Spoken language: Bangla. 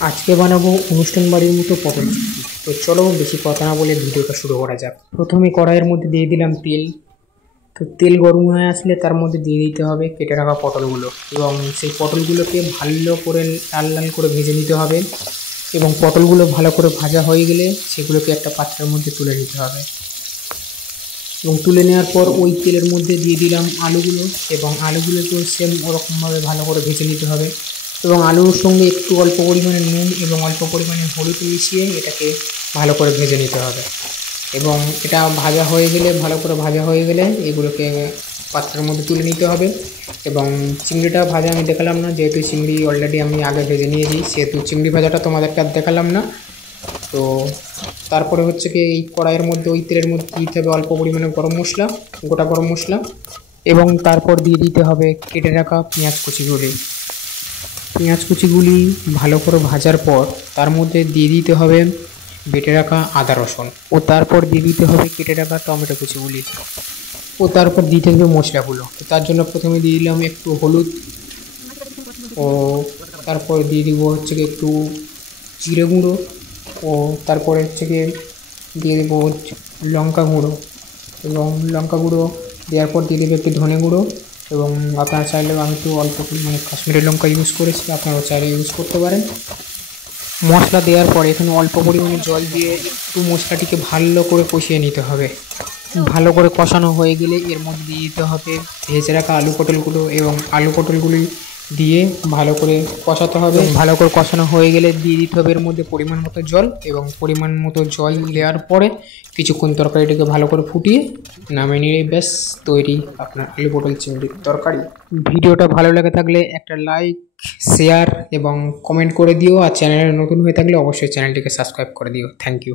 আজকে বানাবো অনুষ্ঠান বাড়ির মতো পটল চিংড়ি। তো চলো বেশি কথা না বলে ভিডিওটা শুরু করা যাক। প্রথমে কড়াইয়ের মধ্যে দিয়ে দিলাম তেল। তো তেল গরম হয়ে আসলে তার মধ্যে দিয়ে দিতে হবে কেটে রাখা পটলগুলো, এবং সেই পটলগুলোকে ভালো করে লাল লাল করে ভেজে নিতে হবে। এবং পটলগুলো ভালো করে ভাজা হয়ে গেলে সেগুলোকে একটা পাত্রের মধ্যে তুলে নিতে হবে। এবং তুলে নেওয়ার পর ওই তেলের মধ্যে দিয়ে দিলাম আলুগুলো, এবং আলুগুলোকেও সেম ওরকমভাবে ভালো করে ভেজে নিতে হবে। এবং আলুর সঙ্গে একটু অল্প পরিমাণে নুন এবং অল্প পরিমাণে হলুদ মিশিয়ে এটাকে ভালো করে ভেজে নিতে হবে। এবং এটা ভাজা হয়ে গেলে, ভালো করে ভাজা হয়ে গেলে এগুলোকে পাত্রের মধ্যে তুলে নিতে হবে। এবং চিংড়িটা ভাজা আমি দেখালাম না, যেহেতু চিংড়ি অলরেডি আমি আগে ভেজে নিয়েছি, সেহেতু চিংড়ি ভাজাটা তোমাদেরকে আর দেখালাম না। তো তারপরে হচ্ছে কি, এই কড়াইয়ের মধ্যে ওই তেলের মধ্যে দিতে হবে অল্প পরিমাণে গরম মশলা, গোটা গরম মশলা। এবং তারপর দিয়ে দিতে হবে কেটে রাখা পেঁয়াজ কুচিগুলি। পেঁয়াজ কুচিগুলি ভালো করে ভাজার পর তার মধ্যে দিয়ে দিতে হবে বেটে রাখা আদা রসুন, ও তারপর দিয়ে দিতে হবে কেটে রাখা টমেটো কুচিগুলি, ও তারপর দিতে হবে মশলাগুলো। তো তার জন্য প্রথমে দিয়ে দিলাম একটু হলুদ, ও তারপর দিয়ে দিব হচ্ছে কি একটু জিরে গুঁড়ো, ও তারপরে হচ্ছে গিয়ে দিয়ে দেবো লঙ্কা গুঁড়ো। এবং লঙ্কা গুঁড়ো দেওয়ার পর দিয়ে দেবো একটু ধনে গুঁড়ো। এবং আপনারা চাইলেও, আমি একটু অল্প পরিমাণে কাশ্মীরি লঙ্কা ইউজ করেছি, আপনারাও চাইলে ইউজ করতে পারেন। মশলা দেওয়ার পরে এখানে অল্প পরিমাণে জল দিয়ে একটু মশলাটিকে ভালো করে কষিয়ে নিতে হবে। ভালো করে কষানো হয়ে গেলে এর মধ্যে দিয়ে দিতে হবে ভেজে রাখা আলু পটলগুলো, এবং আলু পটলগুলি দিয়ে ভালো করে কষাতে হবে। ভালো করে কষানো হয়ে গেলে দিয়ে দিতে হবে এর মধ্যে পরিমাণ মতো জল, এবং পরিমাণ মতো জল দেওয়ার পরে কিছুক্ষণ তরকারিটাকে ভালো করে ফুটিয়ে নামিয়ে নিয়ে ব্যাস তৈরি আপনার আলু পটল চিংড়ির তরকারি। ভিডিওটা ভালো লেগে থাকলে একটা লাইক, শেয়ার এবং কমেন্ট করে দিও। আর চ্যানেলে নতুন হয়ে থাকলে অবশ্যই চ্যানেলটিকে সাবস্ক্রাইব করে দিও। Thank you.